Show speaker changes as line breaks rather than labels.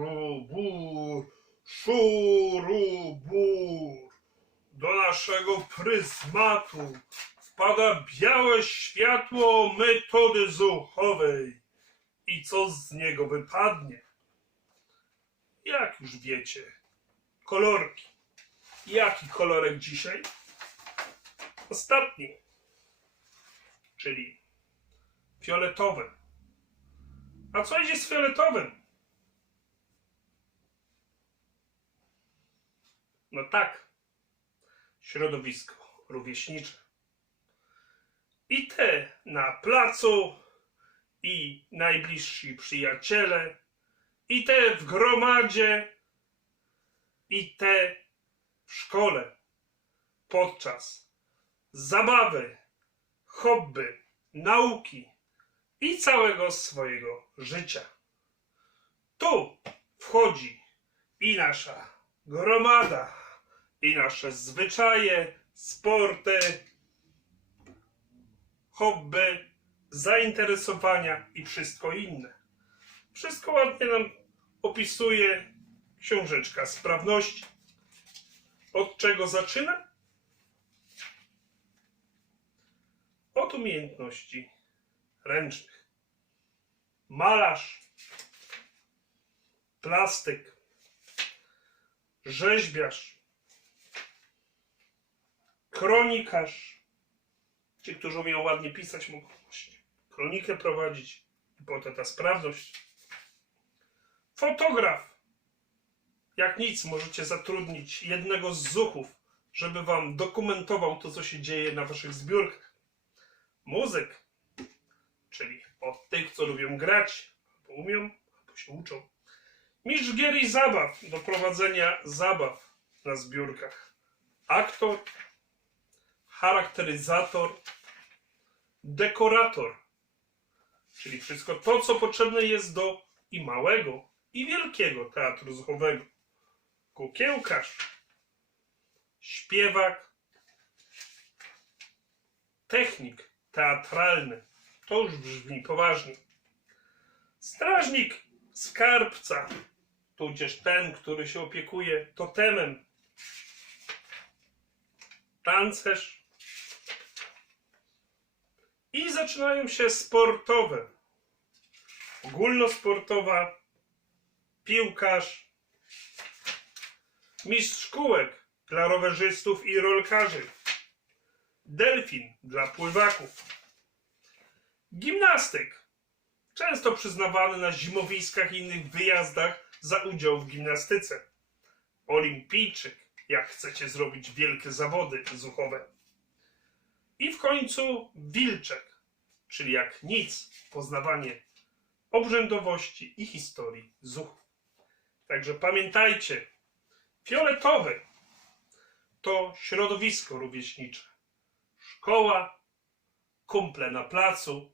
Szurubur, szurubur. Do naszego pryzmatu wpada białe światło metody zuchowej. I co z niego wypadnie? Jak już wiecie, kolorki. Jaki kolorek dzisiaj? Ostatni, czyli fioletowy. A co idzie z fioletowym? No tak, środowisko rówieśnicze. I te na placu, i najbliżsi przyjaciele, i te w gromadzie, i te w szkole, podczas zabawy, hobby, nauki i całego swojego życia. Tu wchodzi i nasza gromada, i nasze zwyczaje, sporty, hobby, zainteresowania i wszystko inne. Wszystko ładnie nam opisuje książeczka sprawności. Od czego zaczyna? Od umiejętności ręcznych. Malarz, plastyk, rzeźbiarz, kronikarz. Ci, którzy umieją ładnie pisać, mogą właśnie kronikę prowadzić i potem ta sprawność. Fotograf. Jak nic, możecie zatrudnić jednego z zuchów, żeby wam dokumentował to, co się dzieje na waszych zbiórkach. Muzyk, czyli od tych, co lubią grać, albo umią, albo się uczą. Mistrz gier i zabaw do prowadzenia zabaw na zbiórkach. Aktor, charakteryzator, dekorator, czyli wszystko to, co potrzebne jest do i małego, i wielkiego teatru zuchowego. Kukiełkarz, śpiewak, technik teatralny. To już brzmi poważnie. Strażnik skarbca, tudzież ten, który się opiekuje totemem. Tancerz. I zaczynają się sportowe. Ogólnosportowa, piłkarz, mistrz kółek dla rowerzystów i rolkarzy, delfin dla pływaków, gimnastyk, często przyznawany na zimowiskach i innych wyjazdach za udział w gimnastyce, olimpijczyk, jak chcecie zrobić wielkie zawody zuchowe. I w końcu wilczek, czyli jak nic poznawanie obrzędowości i historii zuchów. Także pamiętajcie, fioletowy to środowisko rówieśnicze. Szkoła, kumple na placu,